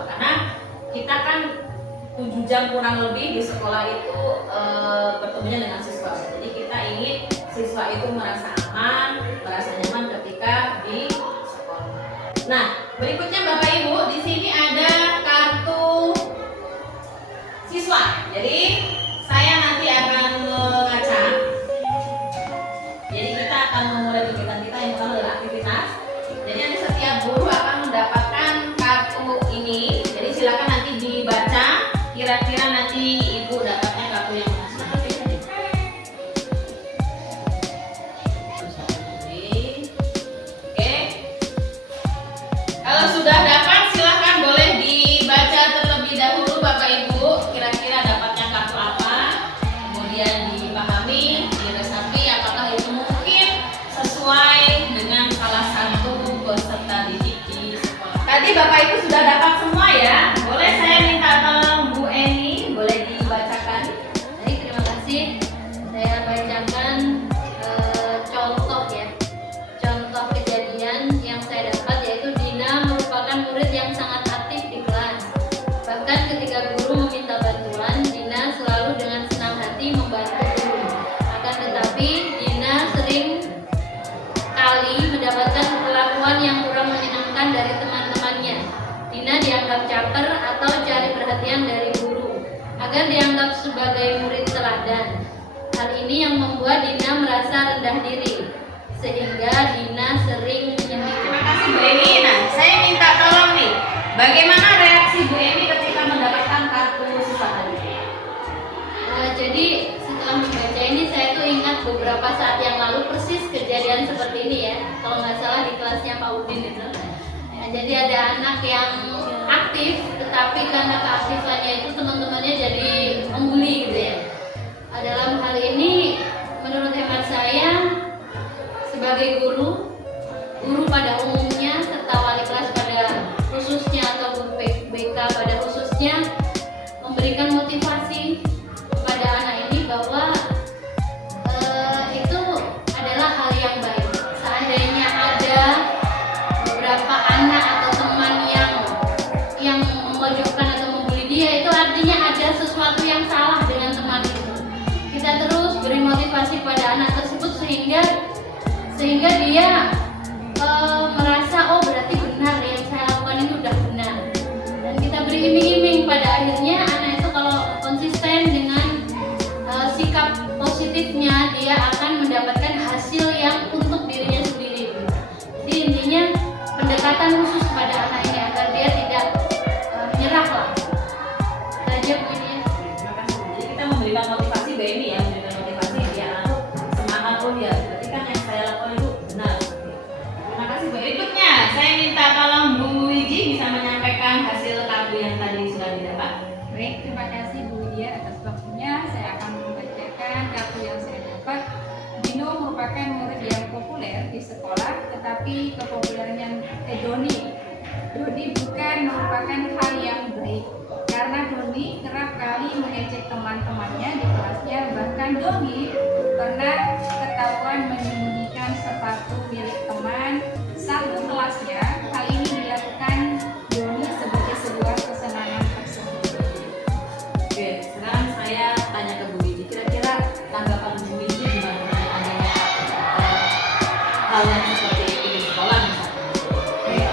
siswa, karena kita kan 7 jam kurang lebih di sekolah itu bertemunya dengan siswa. Jadi kita ingin siswa itu merasa aman, merasa nyaman ketika di sekolah. Nah, berikutnya Bapak Ibu, di sini ada kartu siswa. Jadi saya nanti akan mengacak. Jadi kita akan memulai kegiatan kita yang pertama adalah aktivitas. Jadi nanti setiap guru akan mendapatkan kartu ini. Jadi silakan nanti dibaca. Kira-kira nanti Ibu dapatnya kartu yang mana? Oke. Kalau sudah dapat silahkan boleh dibaca terlebih dahulu Bapak Ibu. Kira-kira dapatnya kartu apa? Kemudian dipahami, diresapi apakah itu mungkin sesuai dengan salah satu peserta didik di sekolah. Tadi Bapak Ibu sudah dapat semua ya. Boleh saya minta tolong Bu Eni, boleh dibacakan? Baik, terima kasih. Saya bacakan contoh ya. Contoh kejadian yang saya dapat yaitu Dina merupakan murid yang sangat aktif di kelas. Bahkan ketika guru meminta bantuan, Dina selalu dengan senang hati membantu guru. Akan tetapi Dina sering kali mendapatkan perlakuan yang kurang menyenangkan dari teman-temannya. Dina dianggap caper atau cari perhatian dari guru agar dianggap sebagai murid teladan. Hal ini yang membuat Dina merasa rendah diri sehingga Dina sering menyendiri. Terima kasih Bu Eni. Nah, saya minta tolong nih, bagaimana reaksi Bu Eni ketika mendapatkan kartu siswa tadi? Jadi setelah membaca ini saya tuh ingat beberapa saat yang lalu persis kejadian seperti ini ya. Kalau nggak salah di kelasnya Pak Udin itu. Ya, jadi ada anak yang aktif, tetapi karena keaktifannya itu teman-temannya jadi membuli gitu ya. Dalam hal ini menurut hemat saya sebagai guru pada umumnya serta wali kelas pada khususnya atau guru BK pada khususnya memberikan motivasi kepada anak ini bahwa itu adalah hal yang baik. Seandainya ada beberapa anak atau teman yang memojokkan atau membuli dia, itu artinya ada sesuatu yang salah dengan teman itu. Kita terus beri motivasi pada anak tersebut sehingga dia merasa oh berarti benar yang saya lakukan ini udah benar, dan kita beri iming-iming. Pada akhirnya anak itu kalau konsisten dengan sikap positifnya, dia akan mendapatkan hasil yang untuk dirinya sendiri. Jadi intinya pendekatan khusus pada anak ini agar dia tidak menyerah lah. Saja begini. Terima kasih. Jadi kita memberikan motivasi Bu Eni ya, memberikan motivasi dia semangat oh ya, berarti kan yang saya lakukan itu benar. Terima kasih Bu. Berikutnya saya minta tolong Bu Wiji bisa menyampaikan hasil kartu yang tadi sudah didapat. Baik, terima kasih Bu Widya atas waktunya. Saya akan membacakan kartu yang saya dapat. Dino merupakan murid yang populer di sekolah, tetapi kepopulerannya Doni bukan merupakan hal yang baik, karena Doni kerap kali mengejek teman-temannya di kelasnya. Bahkan Doni pernah ketahuan menyembunyikan sepatu milik teman satu kelasnya. Hal ini dilakukan Doni sebagai sebuah kesenangan tersebut. Oke, sekarang saya tanya ke Bu Wiji, kira-kira tanggapan Bu Wiji gimana dengan adanya hal yang seperti itu di sekolah misalnya?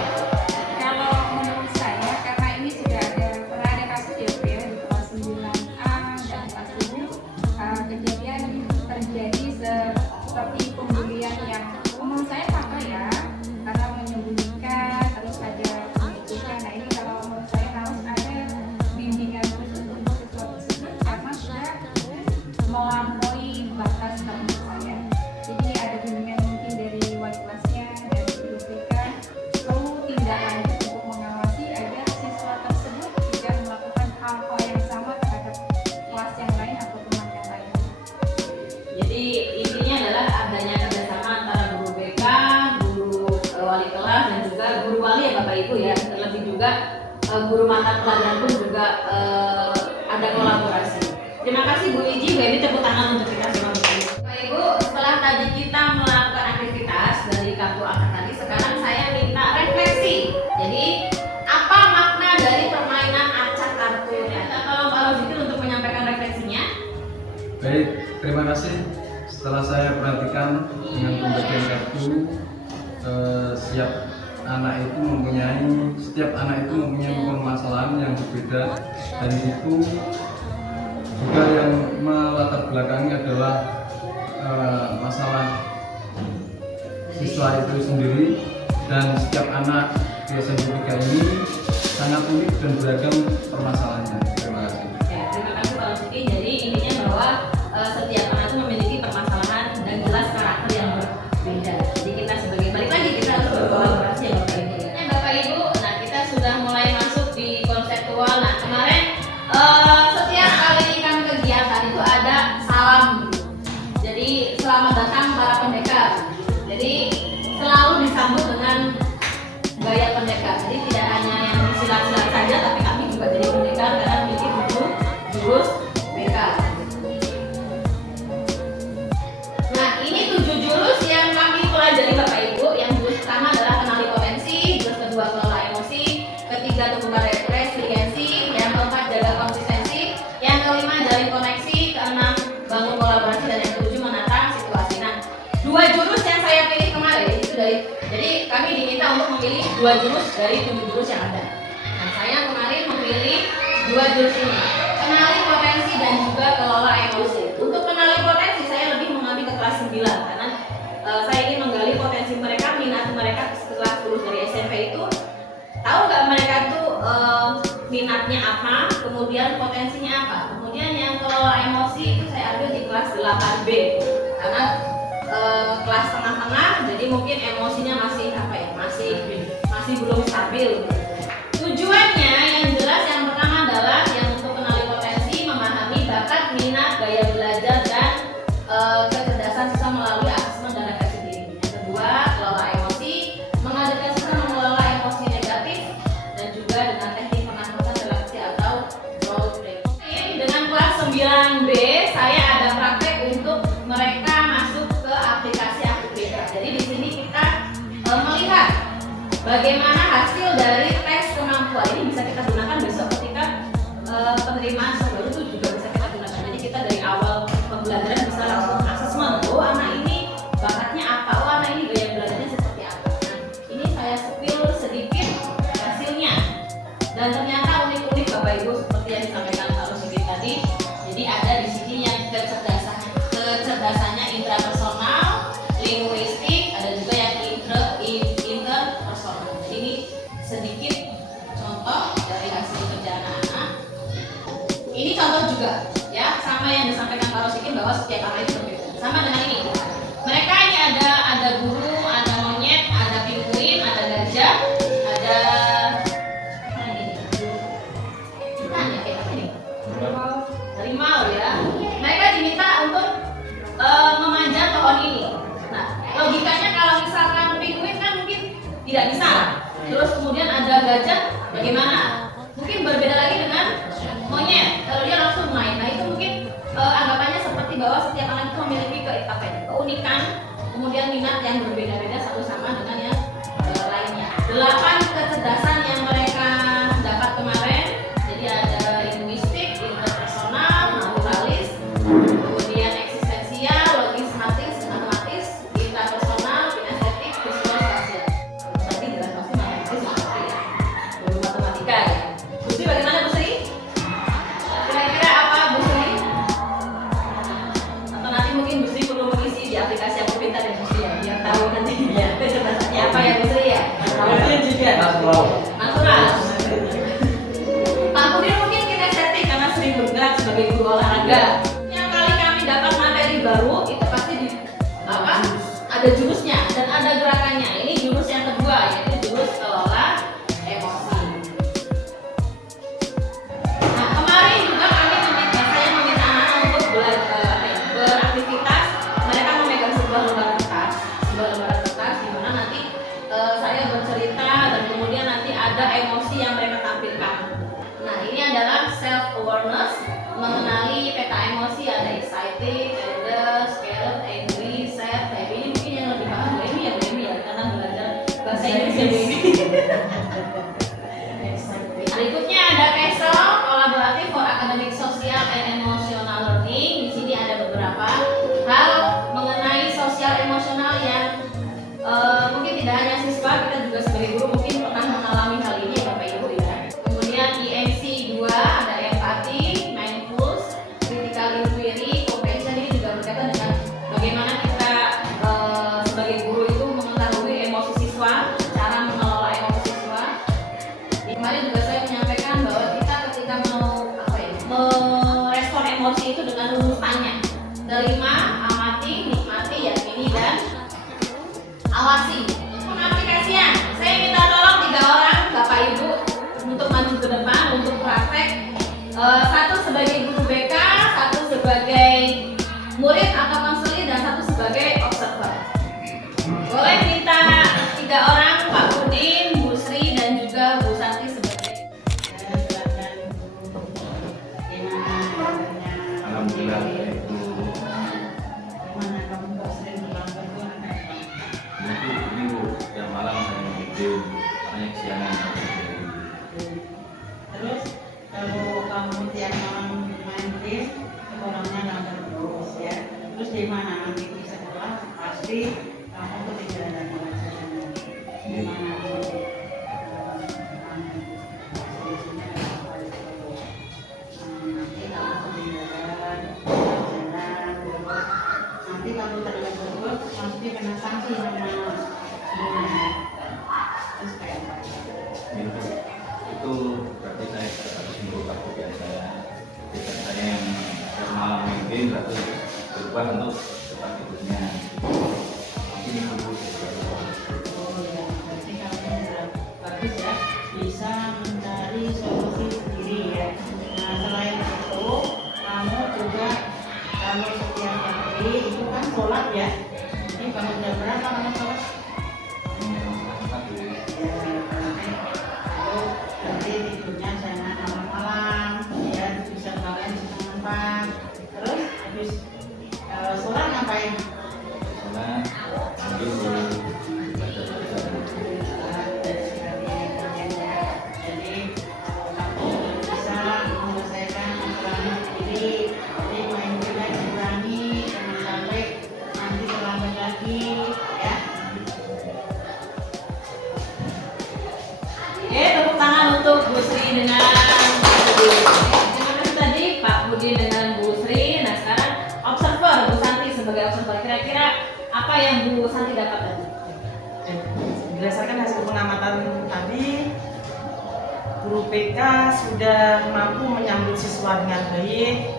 Kalau menurut saya, karena ini sudah pernah ada kasus ya Bu ya, di kelas 9A dan kelas 7, kejadian terjadi seperti pembulian yang menurut saya sama ya, karena menyembunyikan terus ada pendidikan. Nah ini kalau menurut saya harus ada bimbingan khusus untuk siswa tersebut karena sudah melampaui batas menurut saya. Jadi ada bimbingan mungkin dari wali kelasnya, dari guru BK, perlu tindak lanjut untuk mengawasi agar siswa tersebut tidak melakukan hal-hal yang sama terhadap kelas yang lain atau teman yang lain. Jadi intinya adalah adanya kerjasama antara guru BK, guru wali kelas dan juga guru wali ya Bapak Ibu ya. Terlebih juga guru mata pelajaran pun juga ada kolaborasi. Terima kasih Bu Wiji. Bu Eni, tepuk tangan untuk kita semua. Bapak Ibu, setelah tadi kita melakukan aktivitas dari kartu akad tadi, sekarang saya minta refleksi. Jadi apa makna dari kasih. Setelah saya perhatikan dengan pembagian kartu, setiap anak itu mempunyai permasalahan yang berbeda, dan itu juga yang melatar belakangi adalah masalah siswa itu sendiri, dan setiap anak di SMP 3 ini sangat unik dan beragam permasalahannya. Terima kasih. Ya, terima kasih Pak Siti. Jadi intinya bahwa setiap anak itu memiliki permasalahan dan jelas karakter yang berbeda. Jadi kita sebagai balik lagi kita harus berkolaborasi ya Bapak Ibu. Nah, Bapak Ibu, nah kita sudah mulai masuk di konseptual. Nah kemarin setiap kali kami kegiatan itu ada salam. Jadi selamat datang para pendekar. Jadi selalu disambut dengan gaya pendekar. Jadi tidak hanya yang silat-silat saja, tapi kami juga jadi pendekar karena memiliki jurus BK. Nah, ini 7 jurus yang kami pelajari Bapak Ibu. Yang jurus pertama adalah kenali potensi, jurus kedua kelola emosi, ketiga tumbuhkan resiliensi, yang keempat jaga konsistensi, yang kelima jalin koneksi, keenam bangun kolaborasi, dan yang ketujuh menata situasi. Nah, 2 jurus yang saya pilih kemarin itu jadi kami diminta untuk memilih 2 jurus dari 7 jurus yang ada. Nah, saya kemarin memilih 2 jurus ini, kenali potensi dan juga kelola emosi. Untuk kenali potensi saya lebih mengambil ke kelas 9 karena saya ingin menggali potensi mereka, minat mereka setelah lulus dari SMP itu. Tahu nggak mereka tuh minatnya apa, kemudian potensinya apa. Kemudian yang kelola emosi itu saya ambil di kelas 8B karena kelas tengah-tengah, jadi mungkin emosinya masih masih belum stabil. Tujuannya yang jelas yang pertama adalah yang untuk kenali potensi, memahami bakat, minat, gaya belajar, dan kecerdasan siswa melalui asesmen dan refleksi diri. Yang kedua, kelola emosi, mengajarkan siswa mengelola emosi negatif dan juga dengan teknik penampakan seleksi atau role play. Dengan kelas 9B saya ada praktek untuk mereka masuk ke aplikasi APBK. Jadi di sini kita melihat bagaimana hasil dari tes kemampuan. Ini bisa kita gunakan besok ketika penerimaan baru itu juga bisa kita gunakan. Jadi kita dari awal pembelajaran bisa langsung asesmen. Oh, anak ini bakatnya apa? Oh, anak ini gaya belajarnya seperti apa? Nah, ini saya spill sedikit hasilnya. Dan ternyata unik-unik Bapak Ibu seperti yang disampaikan Pak Rusidi tadi. Jadi ada di sini yang kecerdasannya intrapersonal, linguistik, ada juga yang interpersonal. Jadi ini sedikit contoh dari hasil kerjaan anak. Ini contoh juga ya, sama yang disampaikan Pak Rosikin bahwa setiap anak itu berbeda. Sama dengan ini. Mereka ini ada burung, ada monyet, ada pinguin, ada gajah, ada apa ini? Ikan ya, kayak apa ini? Harimau ya. Mereka diminta untuk memanjat pohon ini. Nah, logikanya kalau misalkan pinguin kan mungkin tidak bisa. Terus kemudian ada gajah, bagaimana? Mungkin berbeda lagi dengan monyet. Kalau dia langsung main, nah itu mungkin anggapannya seperti bahwa setiap anak itu memiliki keunikan, kemudian minat yang berbeda-beda satu sama dengan yang lainnya. 8 kecerdasan yang mereka dapat kemarin. Jadi ada linguistik, interpersonal, naturalis, kemudian eksistensial, logis, matematis, interpersonal, kinestetik, visual, spasial. Tadi jelas pasti matematis seperti ya, baru matematika ya. Bu Sri bagaimana Bu Sri? Kira-kira apa Bu Sri? Atau nanti mungkin Bu Sri perlu mengisi di aplikasi Aku Pintar ya Bu Sri ya, biar tahu nanti ya kecerdasannya apa ya Bu Sri ya. Kemudian juga natural. Pak Kudir mungkin kinestetik karena sering bergerak sebagai guru olahraga. Yang kali kami dapat materi baru itu pasti ada jurusnya dan ada gerakannya. Ini jurus yang kedua, yaitu jurus kelola emosi. Nah, kemarin juga saya meminta anak untuk beraktivitas. Mereka memegang sebuah lembar kertas di mana nanti saya bercerita dan kemudian nanti ada emosi yang mereka tampilkan. Nah, ini adalah self awareness, mengenali peta emosi, ada excited, anger, scared, angry, sad, happy. Ini mungkin yang lebih paham Demi ya karena belajar bahasa Inggris ya Demi. Berikutnya ada CASEL, kolaboratif for academic, social, and emotional learning. Di sini ada beberapa Satu sebagai guru BK, satu sebagai murid atau konseling, dan satu sebagai observer. Boleh minta 3 orang, Pak Budin, Bu Sri, dan juga Bu Santi sebagai. Alhamdulillah itu Bu, yang malam saya bikin hanya kesiangan. Terus kalau kamu tiap malam main game, orangnya nggak terus ya. Terus di mana nanti di sekolah pasti kamu ketinggalan pelajaran. Di mana nanti kamu ketinggalan pelajaran, terus nanti kamu terlambat pasti kena sanksi sama gurunya. Terus kayak Itu berarti saya harus merubah kebiasaan saya. Kebiasaan saya yang malam mungkin berarti berubah untuk cepat tidurnya. Ini dulu. berarti kamu sudah bagus ya, bisa mencari solusi sendiri ya. Nah selain itu kamu juga kalau setiap hari itu kan sholat ya. Ini bangun jam berapa kamu sholat? Ya, nanti tidurnya jangan malam-malam ya, bisa bangun setengah 4. Terus habis sholat ngapain? Karena mungkin Jadi kamu bisa menyelesaikan masalahnya sendiri. Jadi main juga dikurangi, jangan sampai nanti terlambat lagi ya. Oke, tepuk tangan untuk Bu Sri dengan Pak Budin. Terima kasih tadi Pak Budin dengan Bu Sri. Nah sekarang observer, Bu Santi sebagai observer. Kira-kira apa yang Bu Santi dapat tadi? Berdasarkan hasil pengamatan tadi, guru PK sudah mampu menyambut siswa dengan baik.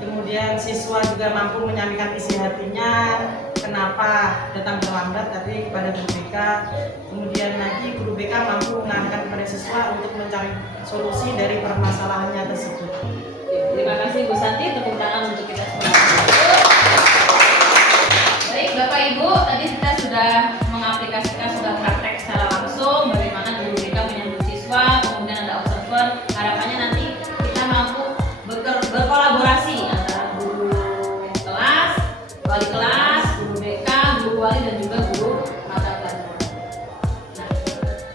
Kemudian siswa juga mampu menyampaikan isi hatinya, kenapa datang terlambat tadi kepada guru BK. Kemudian lagi guru BK mampu mengarahkan kepada siswa untuk mencari solusi dari permasalahannya tersebut. Terima kasih Bu Santi, tepuk tangan untuk kita semua. Baik Bapak Ibu, tadi kita sudah mengaplikasikan, sudah praktek secara langsung bagaimana guru BK menyambut siswa, kemudian ada observer. Harapannya nanti kita mampu berkolaborasi antara guru kelas, wali kelas, guru BK, guru wali, dan juga guru mata pelajaran. Nah,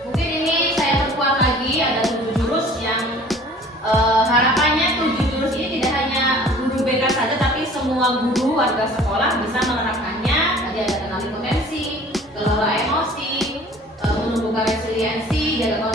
mungkin ini saya perkuat lagi, ada 7 jurus yang harapannya 7 jurus ini tidak hanya guru BK saja, tapi semua guru warga sekolah bisa menerapkannya. Tadi ada kenali potensi, kelola emosi, menumbuhkan resiliensi, jaga